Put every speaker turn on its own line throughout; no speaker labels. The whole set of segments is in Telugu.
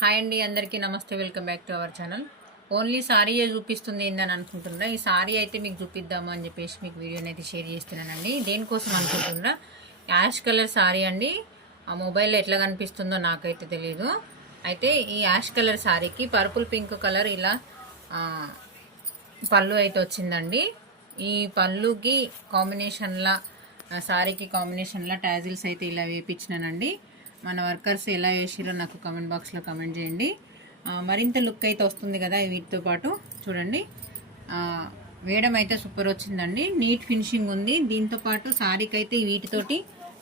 హాయ్ అండి అందరికీ నమస్తే welcome back to our channel. Only సారీయే చూపిస్తుంది ఏందని అనుకుంటున్నా ఈ సారీ అయితే మీకు చూపిద్దాము అని చెప్పేసి మీకు వీడియోని అయితే షేర్ చేస్తున్నానండి. దేనికోసం అనుకుంటున్నారా? యాష్ కలర్ సారీ అండి. ఆ మొబైల్లో ఎట్లా కనిపిస్తుందో నాకైతే తెలియదు అయితే ఈ యాష్ కలర్ సారీకి పర్పుల్ పింక్ కలర్ ఇలా పళ్ళు అయితే వచ్చిందండి. ఈ పళ్ళుకి కాంబినేషన్లా శారీకి సారీకి కాంబినేషన్లా టాజిల్స్ అయితే ఇలా వేపించినానండి. మన వర్కర్స్ ఎలా వేసిరో నాకు కామెంట్ బాక్స్లో కమెంట్ చేయండి. మరింత లుక్ అయితే వస్తుంది కదా వీటితో పాటు. చూడండి. వేయడం అయితే సూపర్ వచ్చిందండి. నీట్ ఫినిషింగ్ ఉంది. దీంతో పాటు శారీకి అయితే వీటితోటి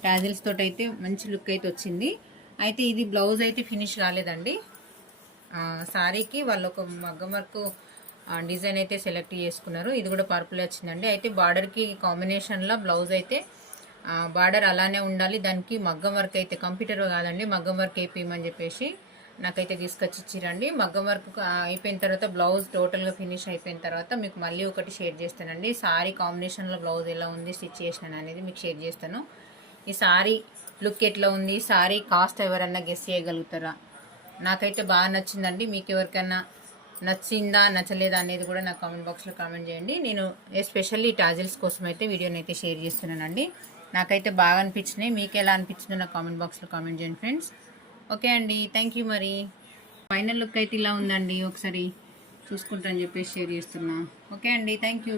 టాజిల్స్ తోటి అయితే మంచి లుక్ అయితే వచ్చింది. అయితే ఇది బ్లౌజ్ అయితే ఫినిష్ కాలేదండి. శారీకి వాళ్ళు ఒక మగ్గం వర్క్ డిజైన్ అయితే సెలెక్ట్ చేసుకున్నారు. ఇది కూడా పర్పుల్ వచ్చిందండి. అయితే బార్డర్కి కాంబినేషన్లో బ్లౌజ్ అయితే బార్డర్ అలానే ఉండాలి. దానికి మగ్గం వర్క్ అయితే కంప్యూటర్ కాదండి మగ్గం వర్క్ వేపియమని చెప్పేసి నాకైతే తీసుకొచ్చి ఇచ్చిరండి. మగ్గం వర్క్ అయిపోయిన తర్వాత బ్లౌజ్ టోటల్గా ఫినిష్ అయిపోయిన తర్వాత మీకు మళ్ళీ ఒకటి షేర్ చేస్తానండి. సారీ కాంబినేషన్లో బ్లౌజ్ ఎలా ఉంది స్టిచ్ చేసినాను అనేది మీకు షేర్ చేస్తాను. ఈ సారీ లుక్ ఎట్లా ఉంది సారీ కాస్ట్ ఎవరన్నా గెస్ చేయగలుగుతారా? నాకైతే బాగా నచ్చిందండి. మీకు ఎవరికైనా నచ్చిందా నచ్చలేదా అనేది కూడా నాకు కామెంట్ బాక్స్లో కామెంట్ చేయండి. నేను ఎస్పెషల్లీ టాజిల్స్ కోసం అయితే వీడియోని అయితే షేర్ చేస్తున్నానండి. నాకైతే బాగా అనిపించినాయి. మీకు ఎలా అనిపించిందో నా కామెంట్ బాక్స్లో కామెంట్ చేయండి ఫ్రెండ్స్. ఓకే అండి. థ్యాంక్ యూ మరి. ఫైనల్ లుక్ అయితే ఇలా ఉందండి. ఒకసారి చూసుకుంటాను చెప్పేసి షేర్ చేస్తున్నా. ఓకే అండి. థ్యాంక్ యూ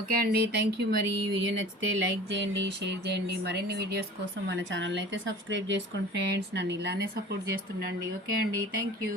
ఓకే అండి. థ్యాంక్ యూ మరి. ఈ వీడియో నచ్చితే లైక్ చేయండి షేర్ చేయండి. మరిన్ని వీడియోస్ కోసం మన ఛానల్ అయితే సబ్స్క్రైబ్ చేసుకోండి ఫ్రెండ్స్. నన్ను ఇలానే సపోర్ట్ చేస్తుండండి. ఓకే అండి. Thank you